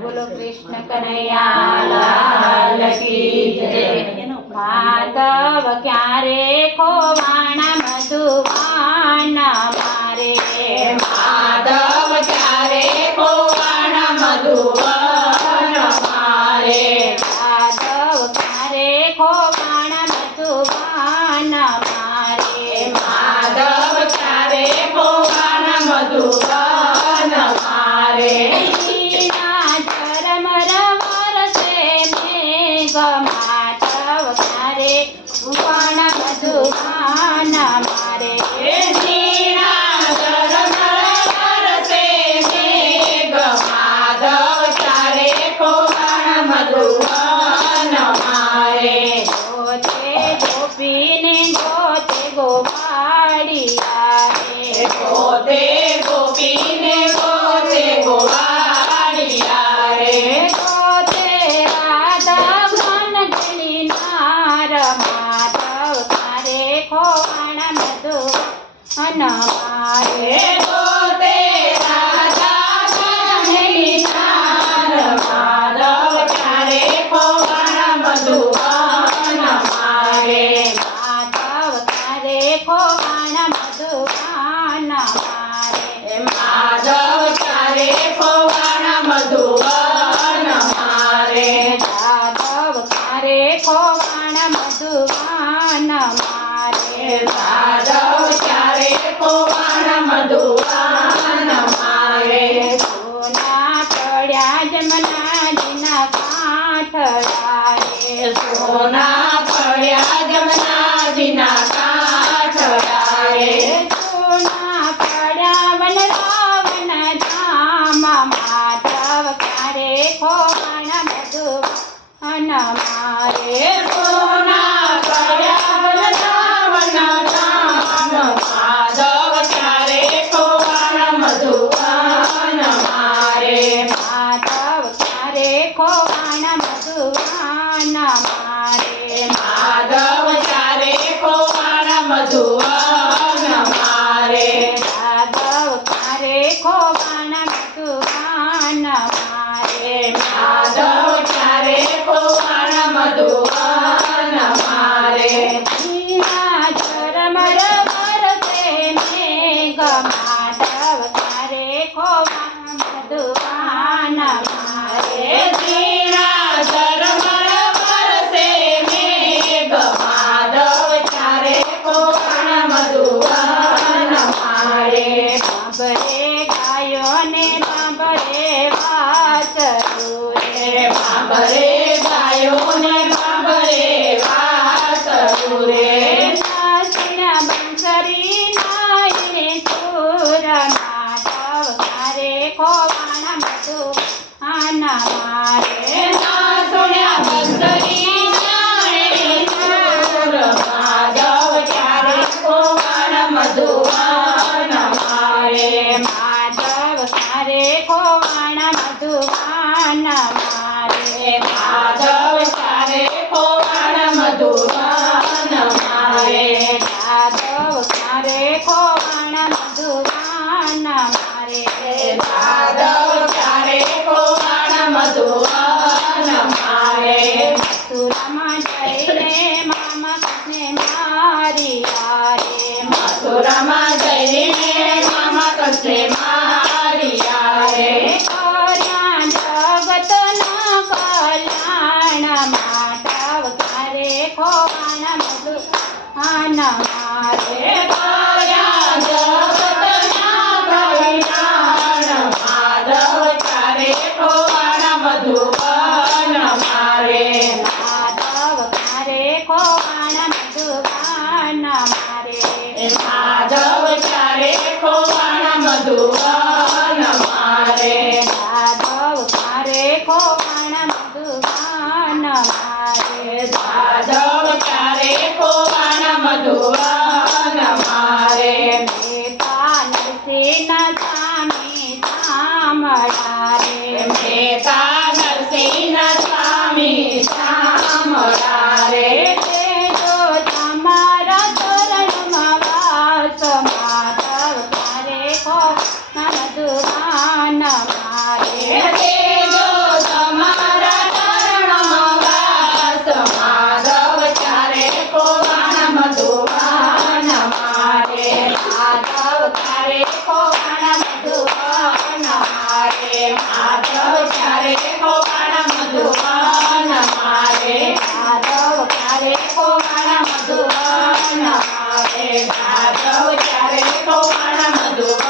બોલો કૃષ્ણ કનૈયા લાલ કી જય। માધવ ક્યારે ખોવાણા મધુવાન મારે, માધવ ક્યારે ખોવાણા મધુવન મારે, માધવ ક્યારે ખોવાણા મધુવાન મારે, માધવ ક્યારે ખોવાણા મધુવન મારે, ઝરમર વરસે મેઘ, માધવ ક્યારે ખોવાણા મધુવાન મારે, ઝીણા ઝરમર વરસે મેઘ, માધવ ક્યારે ખોવાણા મધુવન મારે, ગોતે ગોપીને ગોતે ગોવાળિયા રે, ગોતે ગોપીને ગોતે ગોવાળિયા રે, ગોતે રાધા ગણગણી નાર, માધવ ક્યારે ખોવાણા મધુવન મારે, ગોતે રાધા ગણગણી નાર, માધવ ક્યારે ખોવાણા મધુવન મારે, માધવ ક્યારે ખોવાણા મધુવન મારે, માધવ ક્યારે ખોવાણા મધુવન મારે, માધવ ક્યારે ખોવાણા મધુવન મારે, માધવ ક્યારે ખોવાણા મધુવન મારે, સોના પડ્યા જમનાજીના કાંઠડા રે, સોના પડ્યા જમનાજીના કાંઠડા રે, સોના પડ્યા વનરાવન ધામ, માધવ ક્યારે ખોવાણા મધુવન મારે, સોના પડ્યા વૃંદાવન ધામ, માધવ ક્યારે ખોવાણા મધુવન મારે, માધવ ક્યારે ખોવાણા મધુવન મારે, માધવ ક્યારે ખોવાણા મધુવન મારે, માધવ ક્યારે ખોવાણા મધુવન મારે, માધવ ક્યારે ખોવાણા મધુવન મારે, ઝીણા ઝરમર વરસે મેઘ, માધવ ક્યારે ખોવાણા મધુવન મારે, ઝીણા ઝરમર વરસે મેઘ, માધવ ક્યારે ખોવાણા મધુવન મારે, સાંભળે ગાયોને સાંભળે વાછરું રે, બાબરે ગાયોને બાબરે વાસરુ રે, નાસિયા બંસરી નાઈને સુર, માધવ ક્યારે ખોવાણા મધુવન મારે, ના સુણ્યા બંસરી નાણે સુર, માધવ ક્યારે ખોવાણા મધુવન મારે, માધવ ક્યારે ખોવાણા મધુવન મારે, માધવ ક્યારે ખોવાણા મધુવન મારે, માધવ ક્યારે ખોવાણા મધુવન મારે, માધવ ક્યારે ખોવાણા મધુવન મારે, મથુરામાં જઈને મામા કૃષ્ણે માર્યા રે, મથુરામાં જઈને મામા કૃષ્ણે માર્યા રે, કર્યા માધવ ચારે ખોવાણ મધુવન